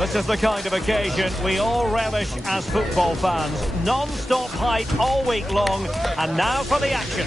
This is the kind of occasion we all relish as football fans. Non-stop hype all week long, and now for the action.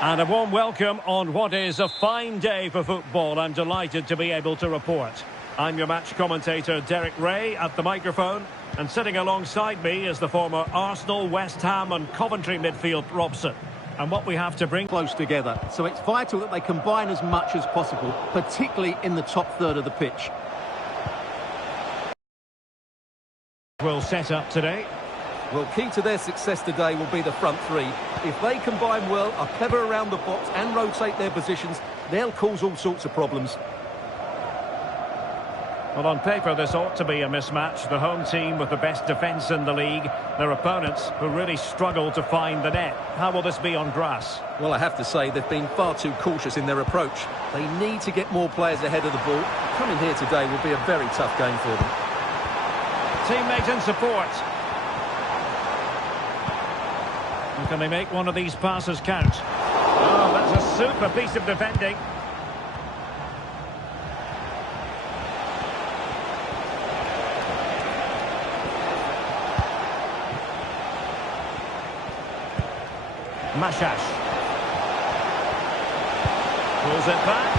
And a warm welcome on what is a fine day for football. I'm delighted to be able to report. I'm your match commentator, Derek Ray, at the microphone. And sitting alongside me is the former Arsenal, West Ham and Coventry midfield, Robson. And what we have to bring close together. So it's vital that they combine as much as possible, particularly in the top third of the pitch. Will set up today. Well, key to their success today will be the front three. If they combine well, are clever around the box and rotate their positions, they'll cause all sorts of problems. Well, on paper, this ought to be a mismatch. The home team with the best defence in the league. Their opponents who really struggle to find the net. How will this be on grass? Well, I have to say they've been far too cautious in their approach. They need to get more players ahead of the ball. Coming here today will be a very tough game for them. Teammate in support. Can they make one of these passes count? Oh, that's a super piece of defending. Mashash. Pulls it back.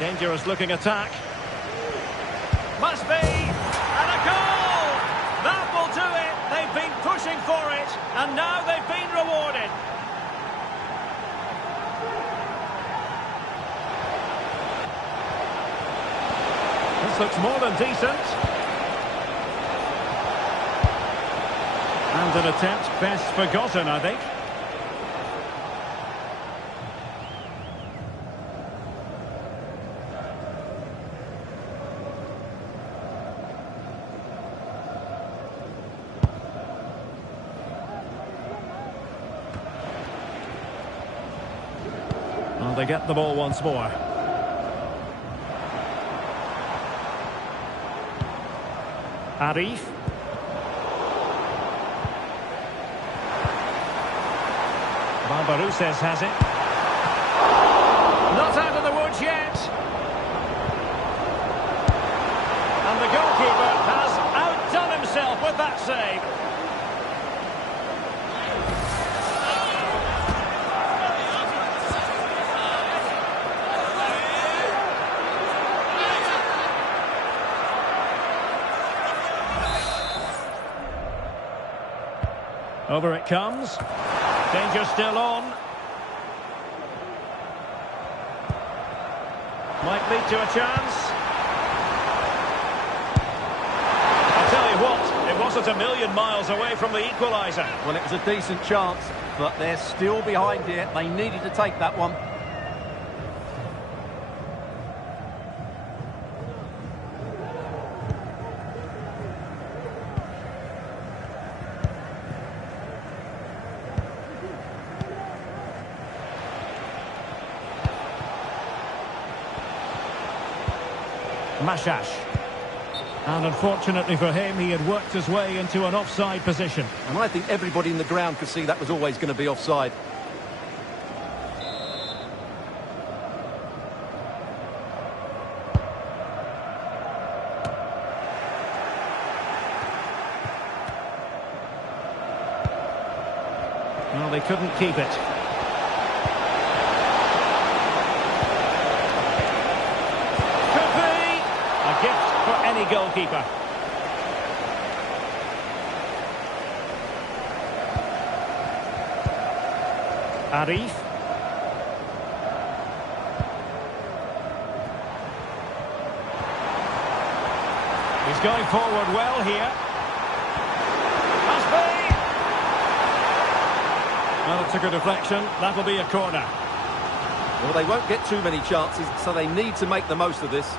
Dangerous looking attack. Must be. And a goal! That will do it. They've been pushing for it, and now they've been rewarded. This looks more than decent. And an attempt best forgotten, I think. Well, they get the ball once more. Arep. Barbarouses has it. Not out of the woods yet. And the goalkeeper has outdone himself with that save. Over it comes. Danger still on. Might lead to a chance. I tell you what, it wasn't a million miles away from the equaliser. Well, it was a decent chance, but they're still behind here. They needed to take that one. Mashash. And unfortunately for him, he had worked his way into an offside position. And I think everybody in the ground could see that was always going to be offside. Well, they couldn't keep it. A gift for any goalkeeper. Arep. He's going forward well here. Must be! Well, it took a deflection. That'll be a corner. Well, they won't get too many chances, so they need to make the most of this.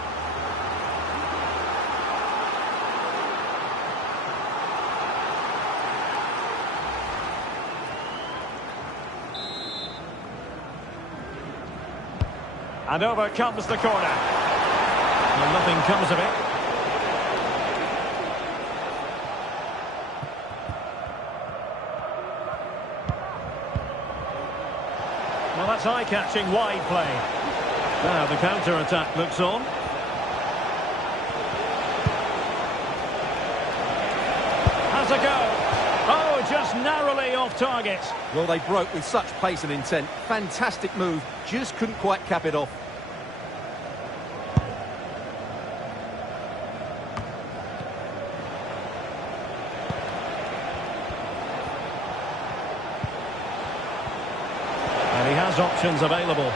And over comes the corner. Well, nothing comes of it. Well, that's eye-catching wide play. Now the counter-attack looks on. Has a go. Oh, just narrowly off target. Well, they broke with such pace and intent. Fantastic move. Just couldn't quite cap it off. And he has options available.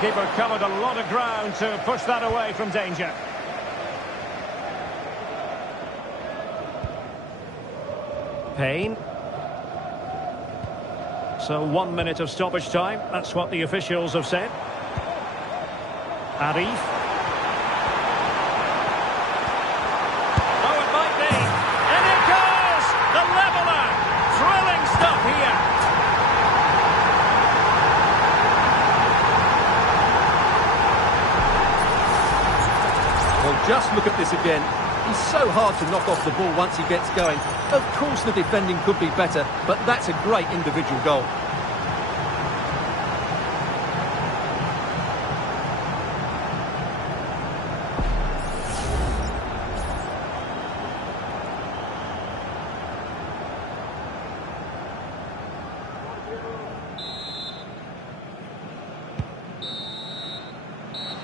goalkeeper covered a lot of ground to push that away from danger. Payne. So 1 minute of stoppage time. That's what the officials have said. Arep. Oh, it might be. And it goes! The leveller! Thrilling stuff here. Well, just look at this again. He's so hard to knock off the ball once he gets going. Of course the defending could be better, but that's a great individual goal.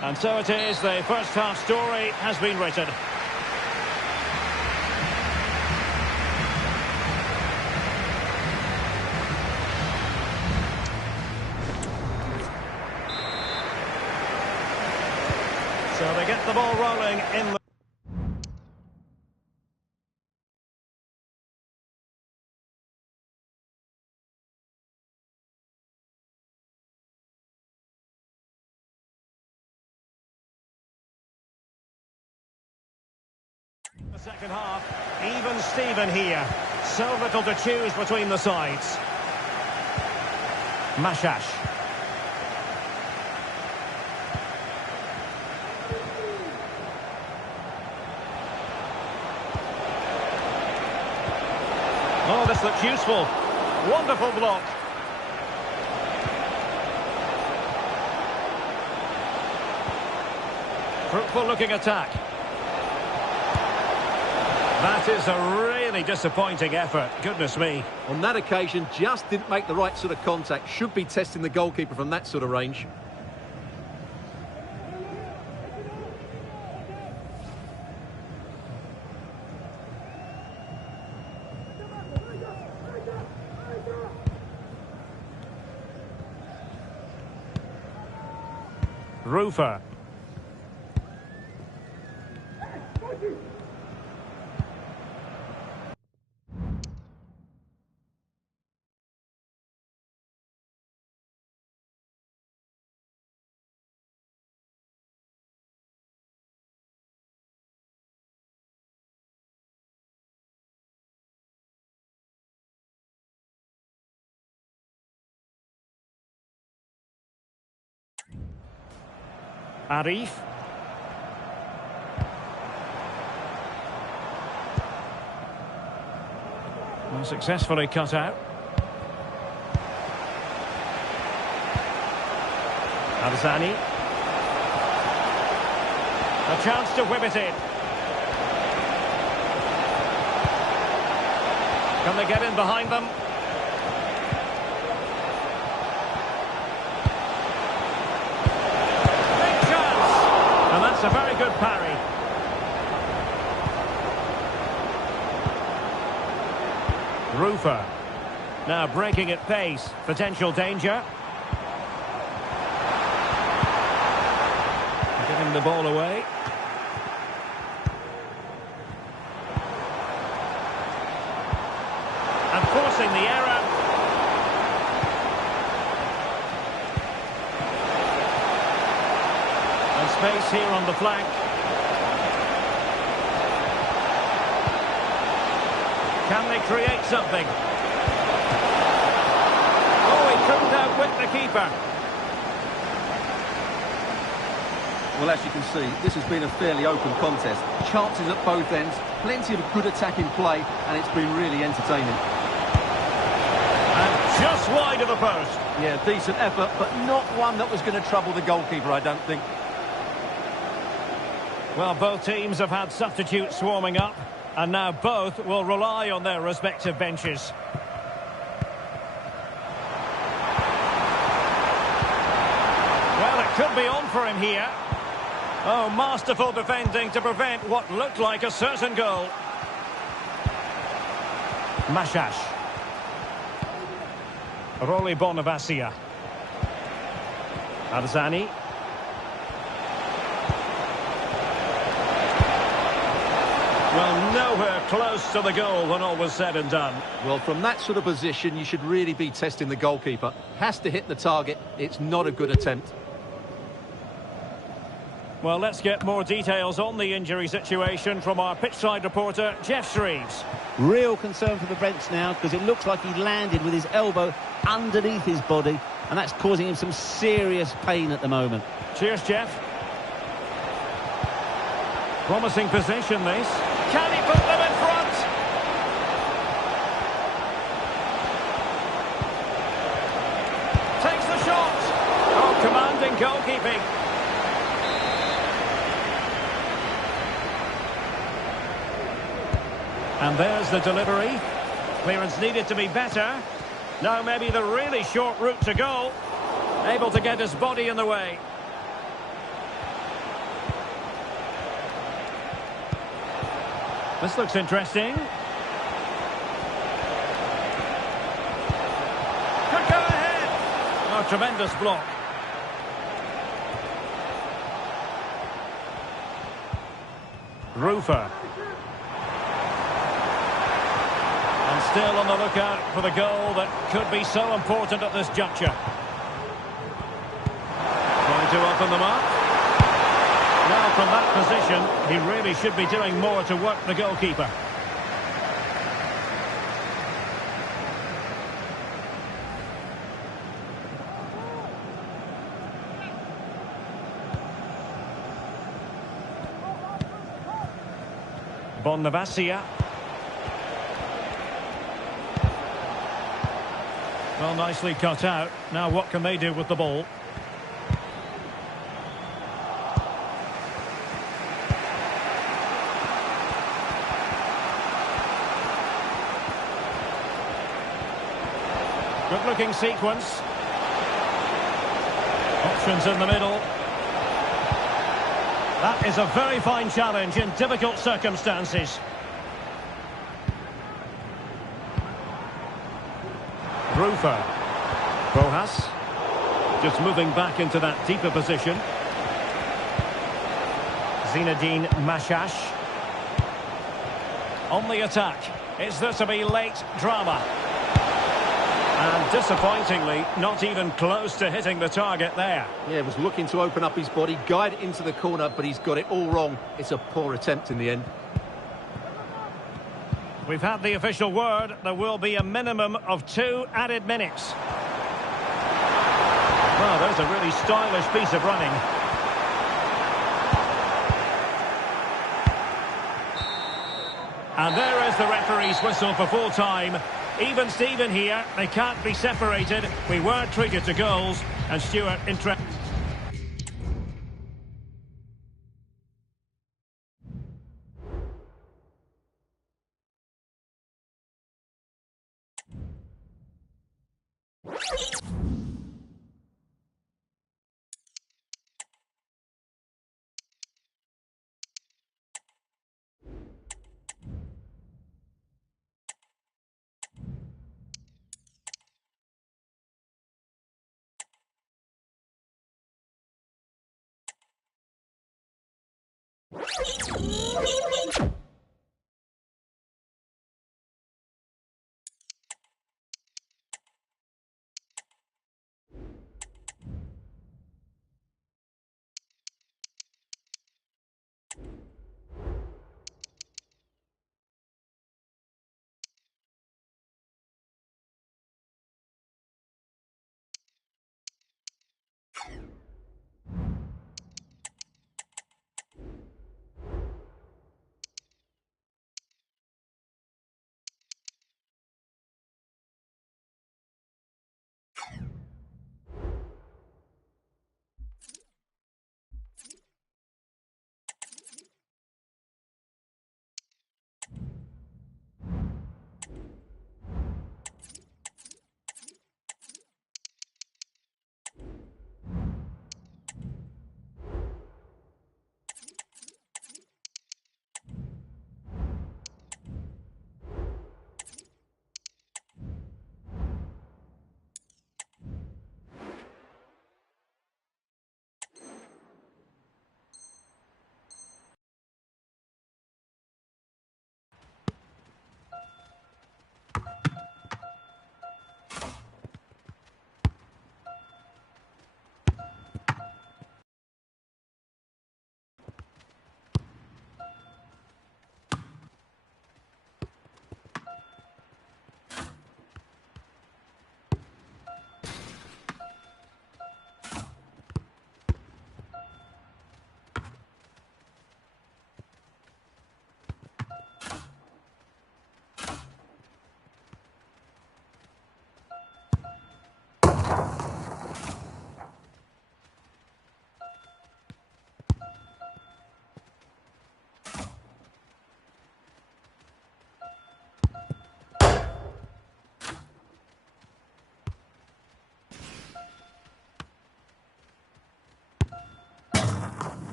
And so it is, the first half story has been written. So they get the ball rolling in the... The second half, even Steven here. So little to choose between the sides. Mashash. Oh, this looks useful. Wonderful block. Fruitful looking attack. That is a really disappointing effort. Goodness me. On that occasion, just didn't make the right sort of contact. Should be testing the goalkeeper from that sort of range. Rufer. Arep. Well, successfully cut out. Arzani. A chance to whip it in. Can they get in behind them? That's a very good parry. Rufer. Now breaking at pace. Potential danger. Giving the ball away. And forcing the error. Space here on the flank. Can they create something? Oh, he couldn't outwit the keeper. Well, as you can see, this has been a fairly open contest. Chances at both ends, plenty of good attacking play, and it's been really entertaining. And just wide of the post. Yeah, decent effort, but not one that was going to trouble the goalkeeper, I don't think. Well, both teams have had substitutes swarming up, and now both will rely on their respective benches. Well, it could be on for him here. Oh, masterful defending to prevent what looked like a certain goal. Mashash. Rolly Bonavacia. Arzani. Well, nowhere close to the goal when all was said and done. Well, from that sort of position, you should really be testing the goalkeeper. Has to hit the target. It's not a good attempt. Well, let's get more details on the injury situation from our pitchside reporter, Jeff Shreves. Real concern for the Reds now, because it looks like he landed with his elbow underneath his body, and that's causing him some serious pain at the moment. Cheers, Jeff. Promising position, this. Can he put them in front? Takes the shot. Oh, commanding goalkeeping. And there's the delivery. Clearance needed to be better. Now maybe the really short route to goal. Able to get his body in the way. This looks interesting. Could go ahead. Oh, tremendous block. Rufer. And still on the lookout for the goal that could be so important at this juncture. Trying to open them up. Now from that position, he really should be doing more to work the goalkeeper. Bonnavacia. Well, nicely cut out. Now what can they do with the ball? Good-looking sequence. Options in the middle. That is a very fine challenge in difficult circumstances. Rufer. Rojas. Just moving back into that deeper position. Zinedine Mashash. On the attack. Is there to be late drama? And disappointingly, not even close to hitting the target there. Yeah, was looking to open up his body, guide it into the corner, but he's got it all wrong. It's a poor attempt in the end. We've had the official word. There will be a minimum of 2 added minutes. Well, there's a really stylish piece of running. And there is the referee's whistle for full time. Even Steven here, they can't be separated. We were treated to goals, and Stuart interest.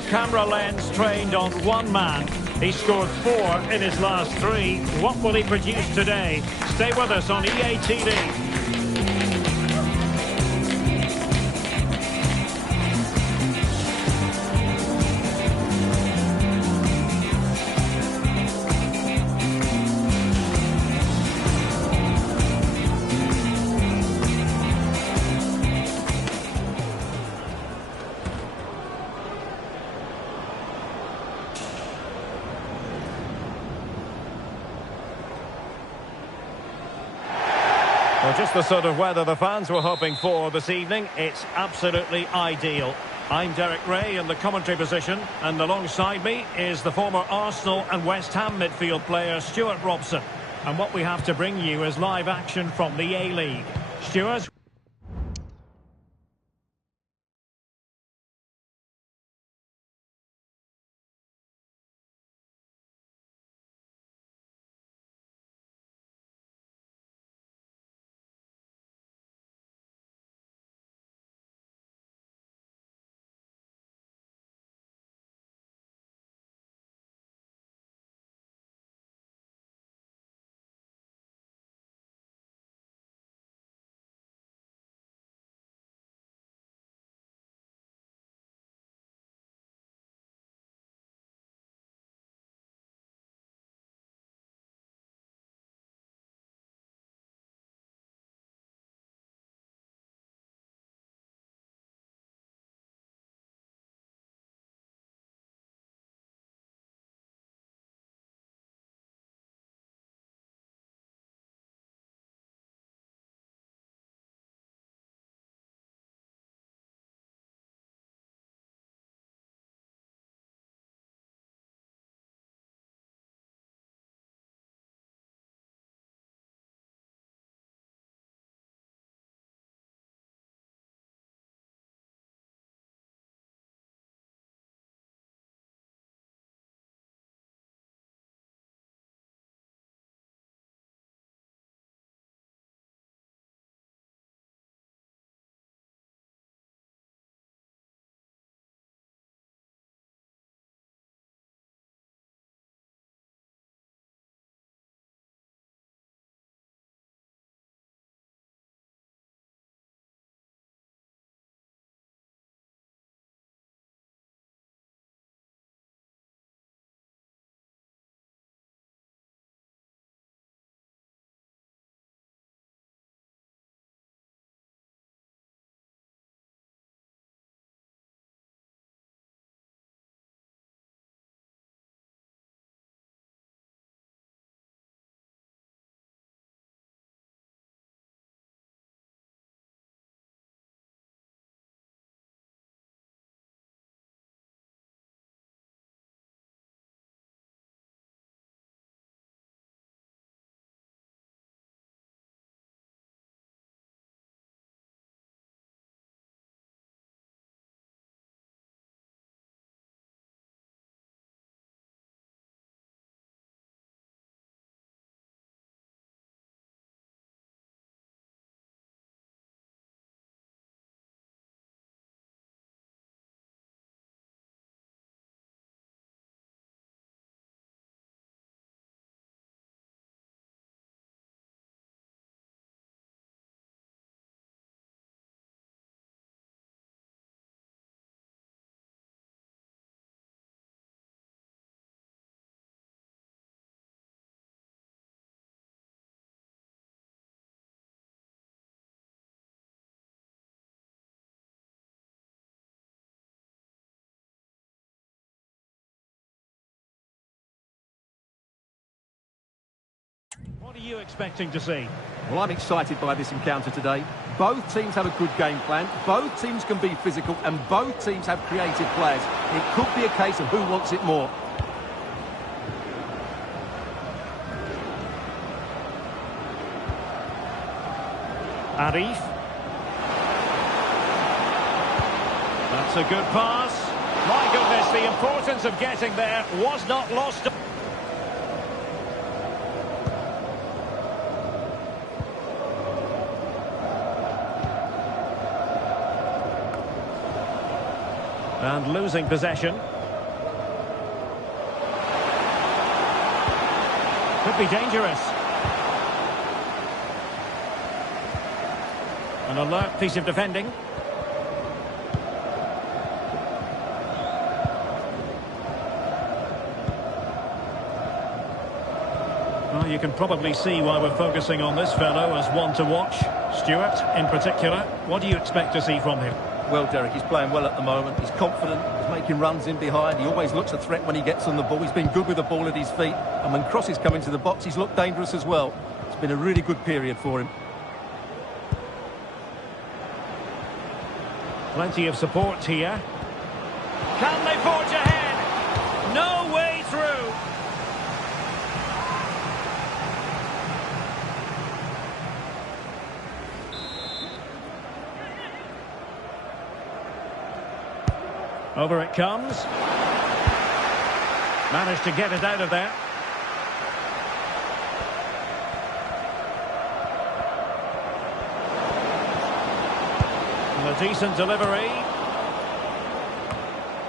Our camera lens trained on one man. He scored 4 in his last 3. What will he produce today? Stay with us on EA TV. Well, just the sort of weather the fans were hoping for this evening. It's absolutely ideal. I'm Derek Ray in the commentary position, and alongside me is the former Arsenal and West Ham midfield player Stuart Robson. And what we have to bring you is live action from the A-League. Stuart? What are you expecting to see? Well, I'm excited by this encounter today. Both teams have a good game plan, both teams can be physical, and both teams have creative players. It could be a case of who wants it more. Arep. That's a good pass. My goodness, the importance of getting there was not lost. And losing possession. Could be dangerous. An alert piece of defending. Well, you can probably see why we're focusing on this fellow as one to watch. Stuart, in particular, what do you expect to see from him? Well, Derek, he's playing well at the moment. He's confident. He's making runs in behind. He always looks a threat when he gets on the ball. He's been good with the ball at his feet. And when crosses come into the box, he's looked dangerous as well. It's been a really good period for him. Plenty of support here. Can they forge ahead? No way through. Over it comes. Managed to get it out of there. And a decent delivery.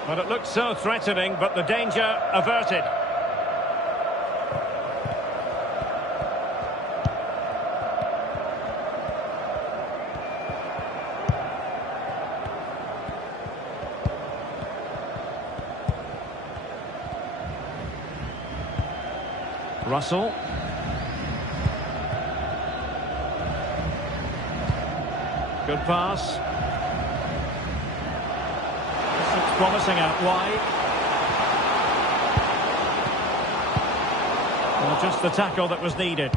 But it looked so threatening, but the danger averted. Russell. Good pass. This looks promising out wide. Well, just the tackle that was needed.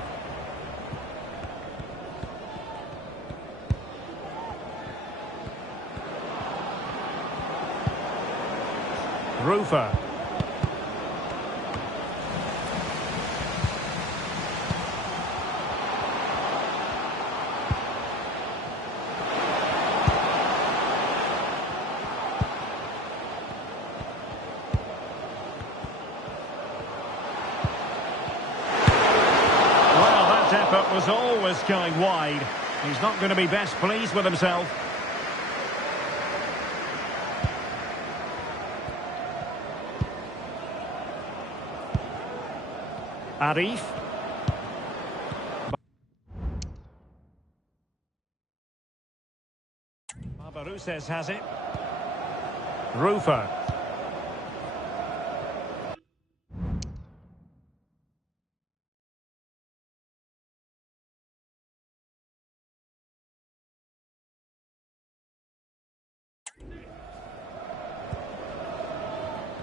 Rufer. Effort was always going wide. He's not going to be best pleased with himself. Arep. Barbarouses has it. Rufer.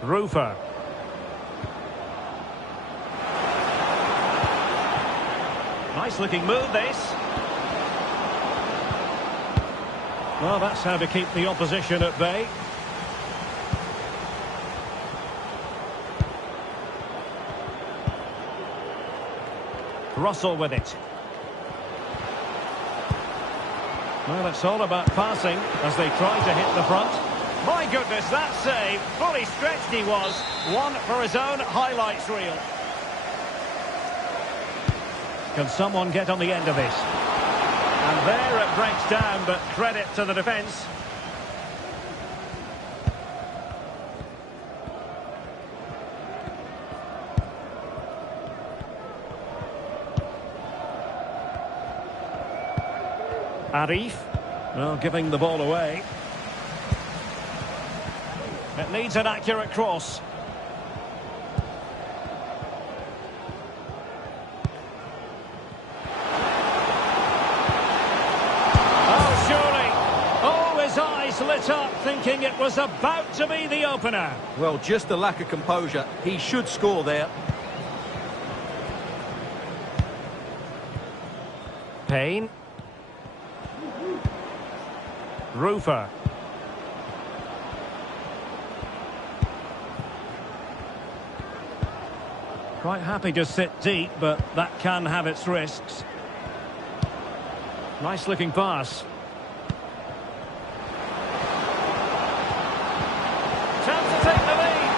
Rufer. Nice looking move this. Well, that's how to keep the opposition at bay. Russell with it. Well, it's all about passing as they try to hit the front. My goodness, that save. Fully stretched he was. One for his own highlights reel. Can someone get on the end of this? And there it breaks down, but credit to the defence. Arep, well, giving the ball away. It needs an accurate cross. Oh, surely. Oh, his eyes lit up, thinking it was about to be the opener. Well, just the lack of composure. He should score there. Payne. Rufer. Quite happy to sit deep, but that can have its risks. Nice looking pass. Chance to take the lead.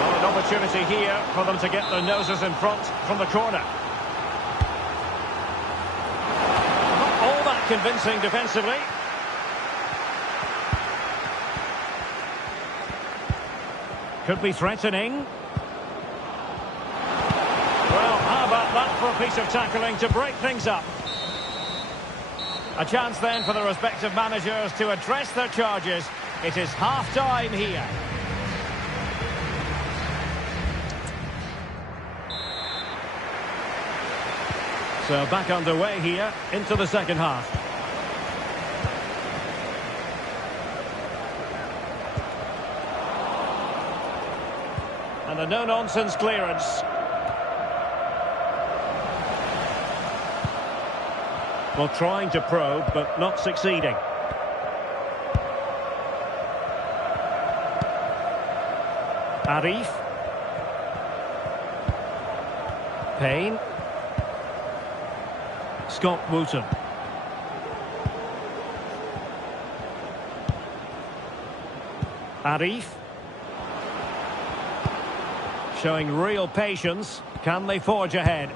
Well, an opportunity here for them to get their noses in front from the corner. Not all that convincing defensively. Could be threatening. Well, That for a piece of tackling to break things up. A chance then for the respective managers to address their charges. It is half-time here. So back underway here into the second half. And a no-nonsense clearance. Well, trying to probe, but not succeeding. Arep. Payne. Scott Wooten. Arep. Showing real patience. Can they forge ahead?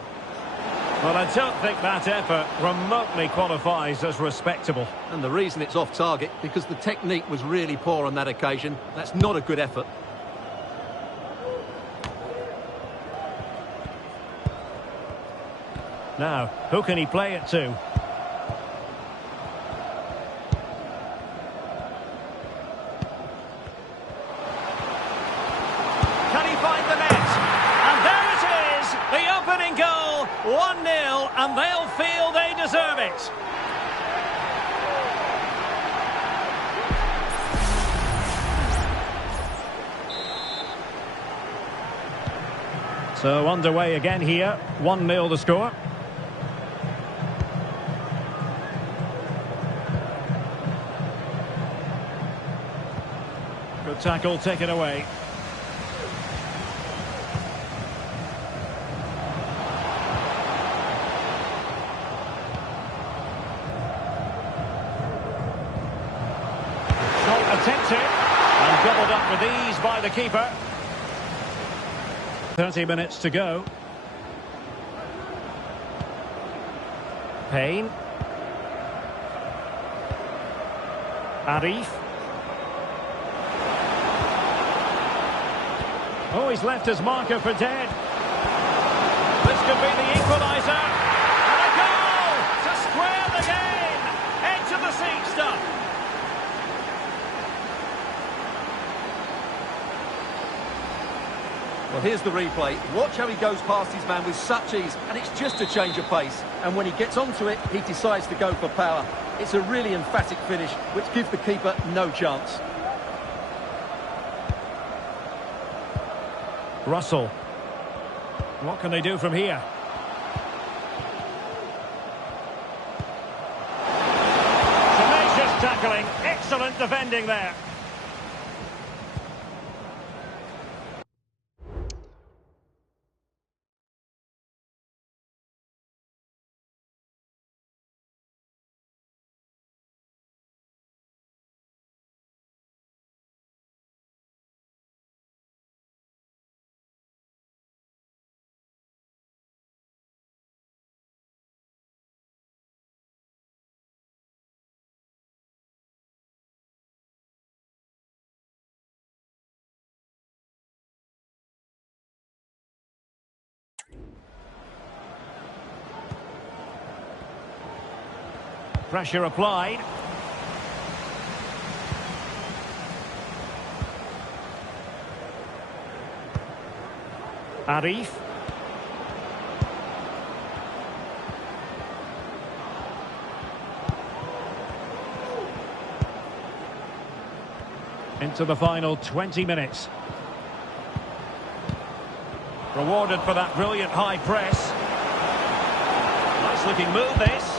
Well, I don't think that effort remotely qualifies as respectable. And the reason it's off target, because the technique was really poor on that occasion. That's not a good effort. Now, who can he play it to? Can he find the net? And there it is! The opening goal, 1-0, and they'll feel they deserve it. So underway again here, 1-0 the score. Good tackle taken away. Shot attempted and gobbled up with ease by the keeper. 30 minutes to go. Payne. Arep. Oh, he's left his marker for dead. This could be the equaliser. And a goal to square the game. Edge of the seat stuff. Well, here's the replay. Watch how he goes past his man with such ease, and it's just a change of pace. And when he gets onto it, he decides to go for power. It's a really emphatic finish, which gives the keeper no chance. Russell. What can they do from here? Tenacious tackling. Excellent defending there. Pressure applied. Arep. Into the final 20 minutes. Rewarded for that brilliant high press. Nice looking move this.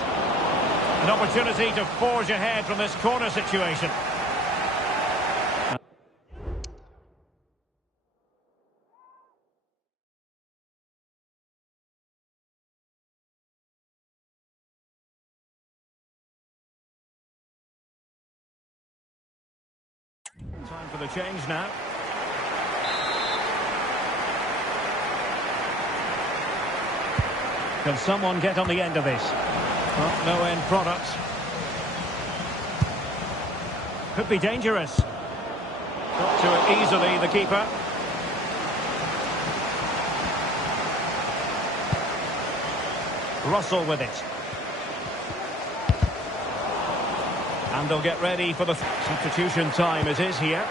An opportunity to forge ahead from this corner situation. Time for the change now. Can someone get on the end of this? Well, no end product. Could be dangerous. Got to it easily, the keeper. Russell with it. And they'll get ready for the substitution time it is here.